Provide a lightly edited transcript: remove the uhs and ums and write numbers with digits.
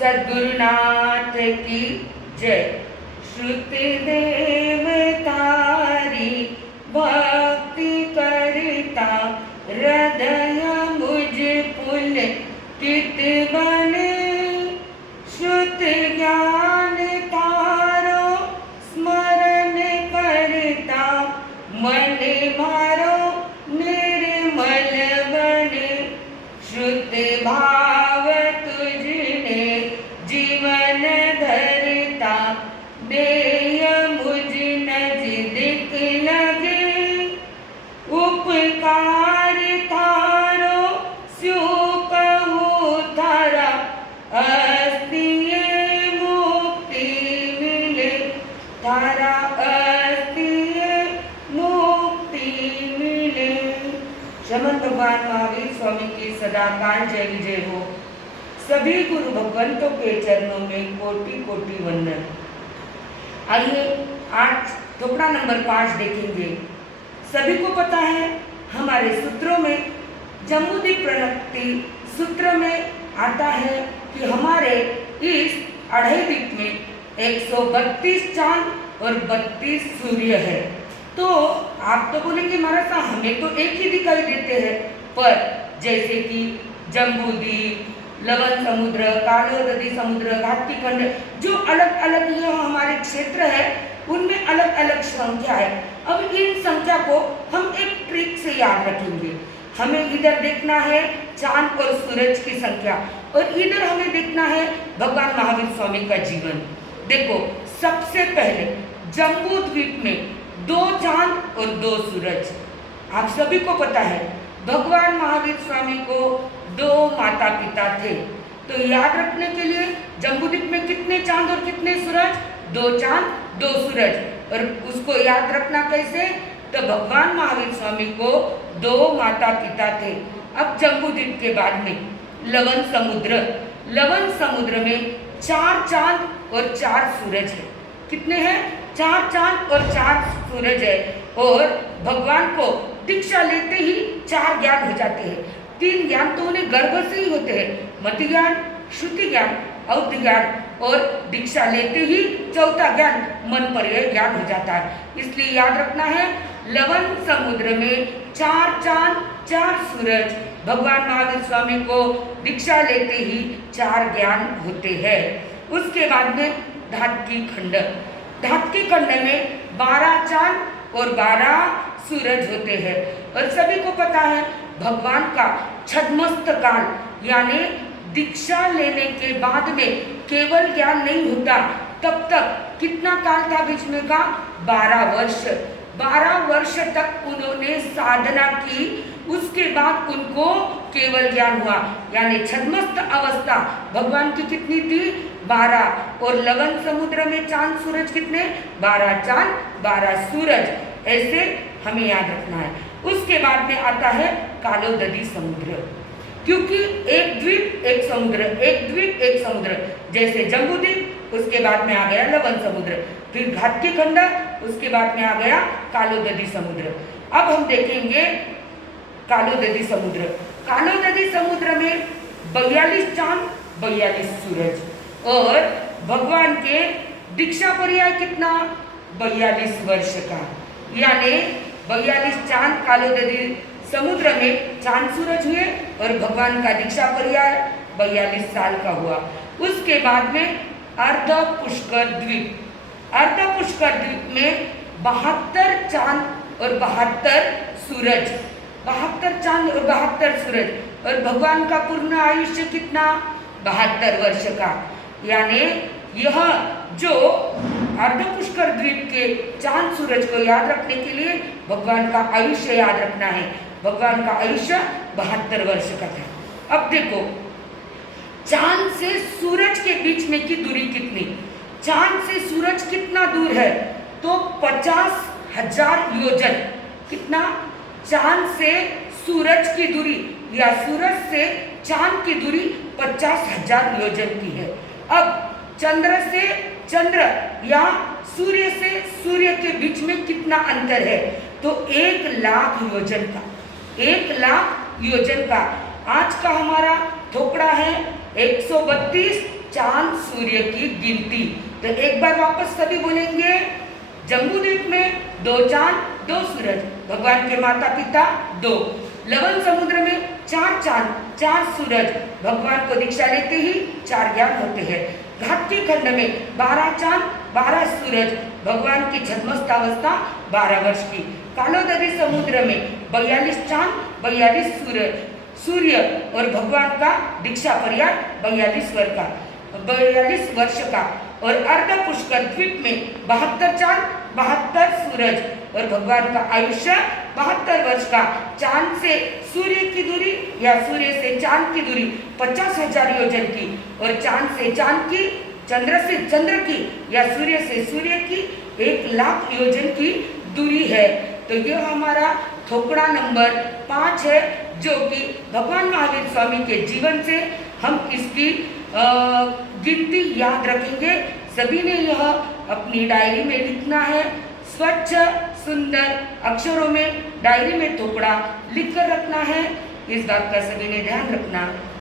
सद्गुरुनाथ की जय। श्रुति देव तारी भक्ति करता, हृदय मुझ पुलकित बने। श्रुत ज्ञान तारो स्मरण करता, मन मारो निर्मल बने। श्रुत भाव तुझने जीवन धरता, देय मुझ नजदीक लगे। उपकार थारो स्यो कहूँ थारा, अस्तिय मुक्ति मिले। थारा अस्तिय मुक्ति मिले। श्रीमद् भगवान महावीर स्वामी की सदाकाल जय विजय हो। सभी गुरु भगवंतों के चरणों में कोटि कोटि वंदन। आइए आज टुकड़ा नंबर 5 देखेंगे। सभी को पता है हमारे सूत्रों में, जम्बूद्वीप प्रणति सूत्र में आता है कि हमारे इस अढ़ई द्वीप में 132 चांद और 32 सूर्य है। तो आप तो बोलेंगे महाराज साहब हमें तो एक ही दिखाई देते हैं, पर जैसे कि जम्बूद्वीप, लवण समुद्र, कालोदधी समुद्र, घाटी खंड, जो अलग अलग ये हमारे क्षेत्र है उनमें अलग अलग संख्या है। अब इन संख्या को हम एक ट्रिक से याद रखेंगे। हमें इधर देखना है चांद और सूरज की संख्या, और इधर हमें देखना है भगवान महावीर स्वामी का जीवन। देखो सबसे पहले जम्बूद्वीप में 2 चांद और 2 सूरज। आप सभी को पता है भगवान महावीर स्वामी को 2 माता पिता थे। तो याद रखने के लिए जम्बूद्वीप में कितने चांद और कितने सूरज? 2 चांद 2 सूरज। और उसको याद रखना कैसे? तो भगवान महावीर स्वामी को 2 माता पिता थे। अब जम्बूद्वीप के बाद में लवण समुद्र, लवण समुद्र में 4 चांद और 4 सूरज है। कितने हैं? 4 चांद और 4 सूरज है। और भगवान को दीक्षा लेते ही 4 ज्ञान हो जाते हैं। 3 ज्ञान तो उन्हें गर्भ से ही होते हैं, मति ज्ञान, श्रुति ज्ञान, औध ज्ञान, और दीक्षा लेते ही 4था ज्ञान मन पर्यय ज्ञान हो जाता है। इसलिए याद रखना है लवण समुद्र में 4 चांद 4 सूरज। भगवान महावीर स्वामी को दीक्षा लेते ही 4 ज्ञान होते हैं। उसके बाद में धातकी खंड, धातकी खंड में 12 चांद और 12 सूरज होते हैं। और सभी को पता है भगवान का छद्मस्त काल, यानी दीक्षा लेने के बाद में केवल ज्ञान नहीं होता, तब तक कितना काल था बीच में का? 12 वर्ष। 12 वर्ष तक उन्होंने साधना की, उसके बाद उनको केवल ज्ञान हुआ। यानी छद्मस्त अवस्था भगवान की कितनी थी? 12। और लवण समुद्र में चांद सूरज कितने? 12 चांद 12 सूरज। ऐसे हमें याद रखना है। उसके बाद में आता है कालोदधी समुद्र, क्योंकि एक द्वीप एक समुद्र, एक द्वीप एक समुद्र। जैसे जम्बूद्वीप, उसके बाद में आ गया लवण समुद्र, फिर घाटी खंड, उसके बाद में आ गया कालोदधी समुद्र। अब हम देखेंगे कालोदधी समुद्र। कालोदधी समुद्र में 42 चांद 42 सूरज। और भगवान के दीक्षा पर्याय कितना? 42 वर्ष का, यानी 42 चांद कालोदधी समुद्र में चांद सूरज हुए और भगवान का दीक्षा पर्याय 42 साल का हुआ। उसके बाद में अर्ध पुष्कर द्वीप, अर्ध पुष्कर द्वीप में 72 चांद और 72 सूरज, 72 चांद और 72 सूरज। और भगवान का पूर्ण आयुष्य कितना? 72 वर्ष का। यानी यह जो अर्ध पुष्कर द्वीप के चांद सूरज को याद रखने के लिए भगवान का आयुष्य याद रखना है। भगवान का आयुष्य 72 वर्ष का था। अब देखो चांद से सूरज के बीच में की दूरी कितनी? चांद से सूरज कितना दूर है? तो 50,000 योजन। कितना? चांद से सूरज की दूरी या सूरज से चांद की दूरी 50,000 योजन की है। अब चंद्र से चंद्र या सूर्य से सूर्य के बीच में कितना अंतर है? तो 1,00,000 योजन का, 1,00,000 योजन का। आज का हमारा थोकड़ा है 132 चांद सूर्य की गिनती। तो एक बार वापस सभी बोलेंगे, जम्बूद्वीप में 2 चांद 2 सूरज, भगवान के माता पिता 2। लवण समुद्र में 4 चांद 4 सूरज, भगवान को दीक्षा लेते ही 4 ज्ञान होते हैं। घाटी खंड में 12 चांद 12 सूरज, भगवान की छद्मस्तावस्था 12 वर्ष की। कालोदरी समुद्र में 42 चांद 42 सूर्य और भगवान का दीक्षा पर्याय 42 वर्ष का। और अर्ध पुष्कर द्वीप में 72 चांद 72 सूरज और भगवान का आयुष्य 72 वर्ष का। चांद से सूर्य की दूरी या सूर्य से चांद की दूरी 50,000 योजन की और चांद से चांद की, चंद्र से चंद्र की या सूर्य से सूर्य की 1,00,000 योजन की दूरी है। तो यह हमारा थोकड़ा नंबर 5 है, जो कि भगवान महावीर स्वामी के जीवन से हम इसकी गिनती याद रखेंगे। सभी ने यह अपनी डायरी में लिखना है। स्वच्छ सुंदर अक्षरों में डायरी में थोकड़ा लिख कर रखना है। इस बात का सभी ने ध्यान रखना।